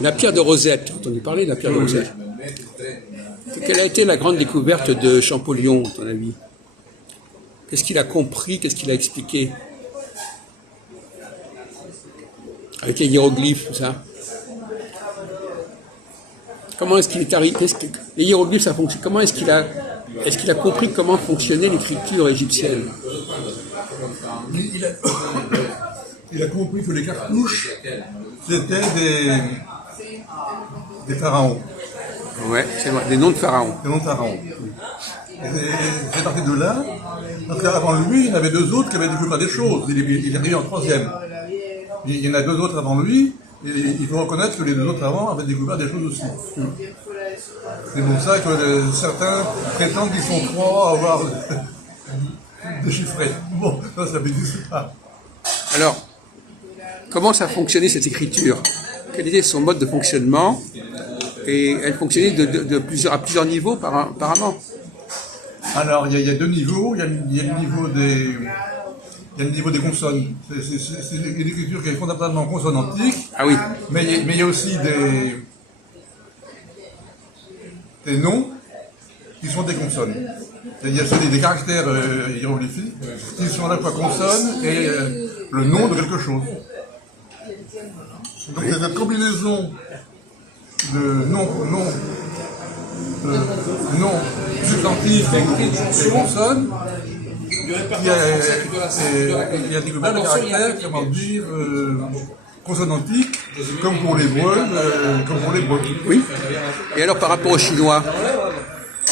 La pierre de Rosette, tu as entendu parler de la pierre de Rosette? Quelle a été la grande découverte de Champollion, à ton avis? Qu'est-ce qu'il a compris, qu'est-ce qu'il a expliqué? Avec les hiéroglyphes, tout ça. Comment est-ce qu'il est arrivé? Les hiéroglyphes, ça fonctionne. Comment est-ce qu'il a compris comment fonctionnait l'écriture égyptienne? Il a compris que les cartouches, c'était des pharaons. Ouais, c'est vrai, des noms de pharaons. Des noms de pharaons. Et c'est parti de là, parce qu'avant lui, il y en avait deux autres qui avaient découvert des choses. Il est arrivé en troisième. Il y en a deux autres avant lui, et il faut reconnaître que les deux autres avant avaient découvert des choses aussi. C'est pour ça que certains prétendent qu'ils sont trois à avoir déchiffré. Bon, ça n'existe pas. Alors, comment ça fonctionnait cette écriture? Quel était son mode de fonctionnement? Et elle fonctionnait à plusieurs niveaux apparemment. Alors, il y a deux niveaux. Il y a le niveau des consonnes. C'est une écriture qui est fondamentalement consonantique. Ah oui. Mais il y a aussi des noms qui sont des consonnes. Il y a des caractères hiéroglyphiques qui sont à la fois consonnes et le nom de quelque chose. Donc c'est cette combinaison de noms substantifs et consonnes qui a découvert le caractère, comment dire, consonantique, comme pour l'hébreu. Oui. Et alors par rapport aux Chinois?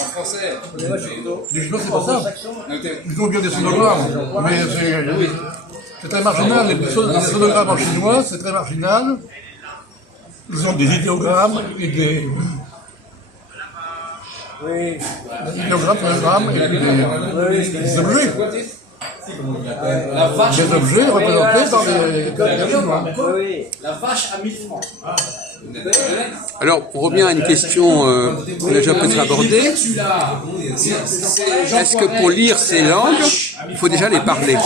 En français. Les Chinois, c'est pas ça. Ils ont bien des sonogrammes, mais c'est très marginal. Les sonogrammes en chinois, c'est très marginal. Ils ont des idéogrammes et des... Oui. Des idéogrammes, phonogrammes et des objets. Des objets représentés par les Chinois. La vache à 1000 francs. Alors, on revient à une question qu'on a déjà peut-être abordée. Est-ce que pour lire ces langues, il faut déjà les parler?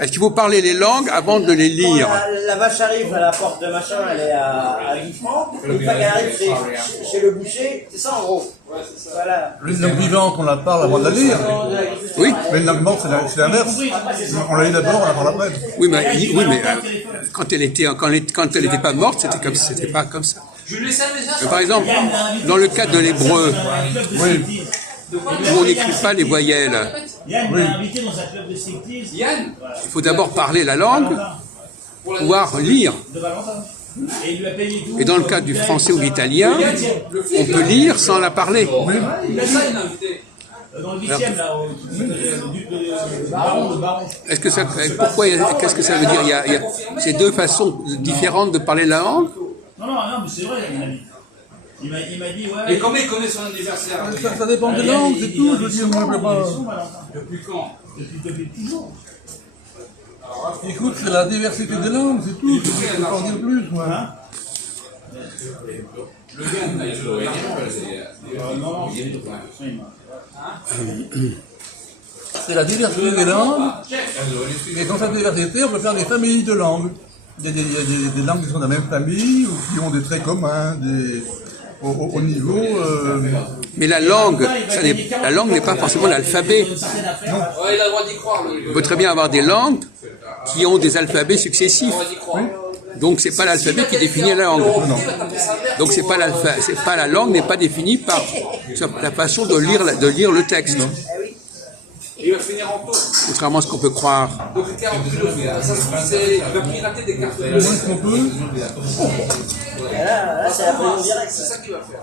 Est-ce qu'il faut parler les langues avant de les lire? La vache arrive à la porte de machin, elle est à 10 francs. Une fois qu'elle arrive chez le boucher, c'est ça en gros. Voilà. Une langue vivante, on la parle avant de la lire. Oui. Mais une langue morte, c'est l'inverse. On la lit d'abord, on la parle après. Oui, mais quand elle était pas morte, c'était pas comme ça. Mais par exemple, dans le cas de l'hébreu, où on n'écrit pas les voyelles, il faut d'abord parler la langue, pouvoir lire. Et dans le cas du français ou de l'italien, on peut lire sans la parler. Dans le 8e, là, le baron. Qu'est-ce que ça veut dire? Il y a ces deux façons différentes de parler la langue? Non, mais c'est vrai, il m'a dit, ouais. Et comment il connaît son anniversaire? Ça dépend des langues, c'est tout. Je veux dire, moi, Depuis quand? Depuis toujours. écoute, c'est la diversité des langues, c'est tout. Je ne peux pas en dire plus, moi. Le gars, il C'est la diversité des langues. Et dans cette diversité, on peut faire des familles de langues. Il y a des langues qui sont de la même famille ou qui ont des traits communs, au niveau... Mais la langue n'est pas forcément l'alphabet. il a le droit d'y croire. On peut très bien avoir des langues qui ont des alphabets successifs. Donc c'est pas l'alphabet qui définit la langue. Donc c'est pas la langue n'est pas définie par la façon de lire le texte. Il va finir en taux. Contrairement à ce qu'on peut croire. Donc 40 kilos, il va pirater des cartes. Moins qu'on peut. Là, c'est la première directe. C'est ça qu'il va faire.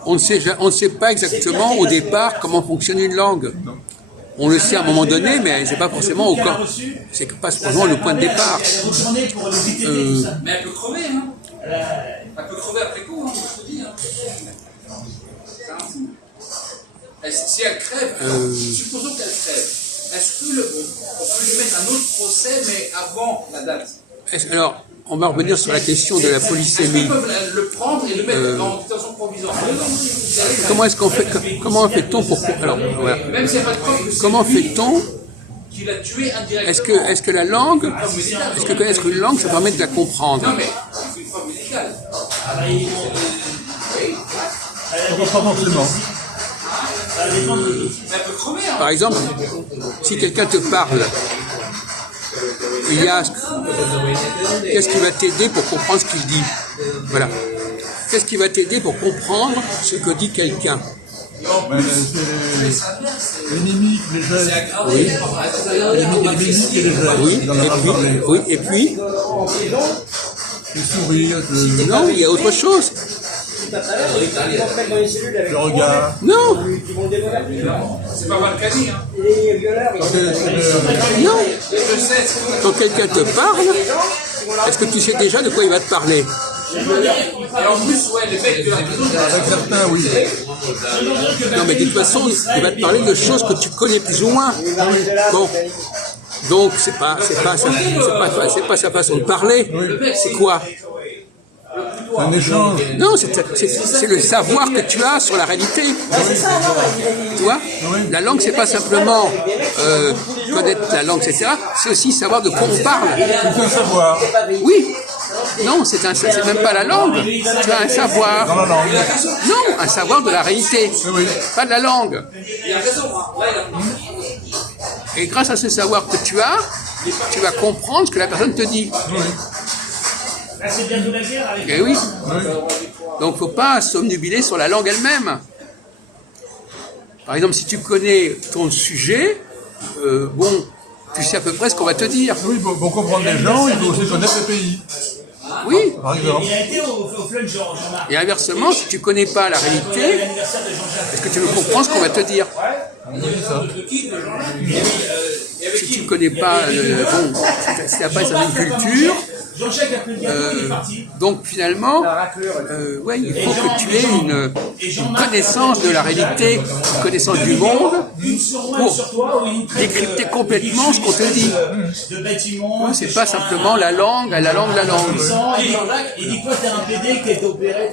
On ne sait pas exactement au départ comment fonctionne une langue. On le sait à un moment donné, mais c'est pas forcément au corps. C'est pas forcément le point de départ. Mais elle peut crever, hein. Elle peut crever après coup, hein, je te dis. Hein. Si elle crève, supposons qu'elle crève. Est-ce qu'on peut lui mettre un autre procès, mais avant la date? Alors, on va revenir sur la question de la polysémie. Est-ce qu'ils peuvent le prendre et le mettre en détention provisoire? Comment fait-on pour... Alors, voilà. Même s'il n'y a pas de preuve Comment fait-on? qu'il a tué indirectement. Est-ce que la langue, est-ce que connaître une langue, ça permet de la comprendre? Non, mais c'est une preuve médicale. Ah bah, ils vont. Pas forcément. Ça dépend de l'outil. Ça peut crever, hein. Par exemple, si quelqu'un te parle, il y a qu'est-ce qui va t'aider pour comprendre ce qu'il dit? Voilà. Qu'est-ce qui va t'aider pour comprendre ce que dit quelqu'un? Mais c'est les mimiques, les gestes. Oui. Les mimiques et les gestes. Oui. Il en a parlé. Oui. Et puis, Les sourires, non, il y a autre chose. Ils vont se mettre dans les cellules avec le regard. Non, qui vont le développer. C'est pas Balkany, hein. Les violeurs, ils vont non. Je sais, c'est Quand quelqu'un te parle, est-ce que tu sais déjà de quoi il va te parler? Et en plus, ouais, les mecs de la prison, Avec certains, oui. Non, mais de toute façon, il va te parler de choses que tu connais plus ou moins. Bon. Donc, c'est pas sa façon de parler. C'est quoi? C'est un échange. Non, c'est le savoir que tu as sur la réalité. Tu vois? La langue, c'est pas simplement connaître la langue, etc. C'est aussi savoir de quoi on parle. C'est un savoir. Oui. Non, c'est même pas la langue. Tu as un savoir. Dans la langue. Non, un savoir de la réalité. Oui. Pas de la langue. il a raison, hein. Là, il a Et grâce à ce savoir que tu as, tu vas comprendre ce que la personne te dit. Là, c'est bientôt la guerre avec. Eh oui. Donc, faut pas s'omnubiler sur la langue elle-même. Par exemple, si tu connais ton sujet, bon, tu sais à peu près ce qu'on va te dire. Oui, pour comprendre les gens, il faut aussi connaître les pays. Oui. Par exemple. Il a été au flunch, Jean-Marc. Et inversement, si tu connais pas la réalité, L'anniversaire de Jean-Jacques. est-ce que tu veux comprendre ce qu'on va te dire? de qui de Jean-Jacques. Si tu connais pas, bon, si tu n'as pas certaine culture, Jean-Jacques a pris le gâteau, il est parti. donc finalement, ouais, il faut que tu aies une connaissance de la réalité, une connaissance du monde, Une sur moi, pour une sur toi, ou une traite décrypter complètement ce qu'on te dit. de bâtiment. C'est pas simplement la langue. Il dit, toi, t'es un PD qui est opéré.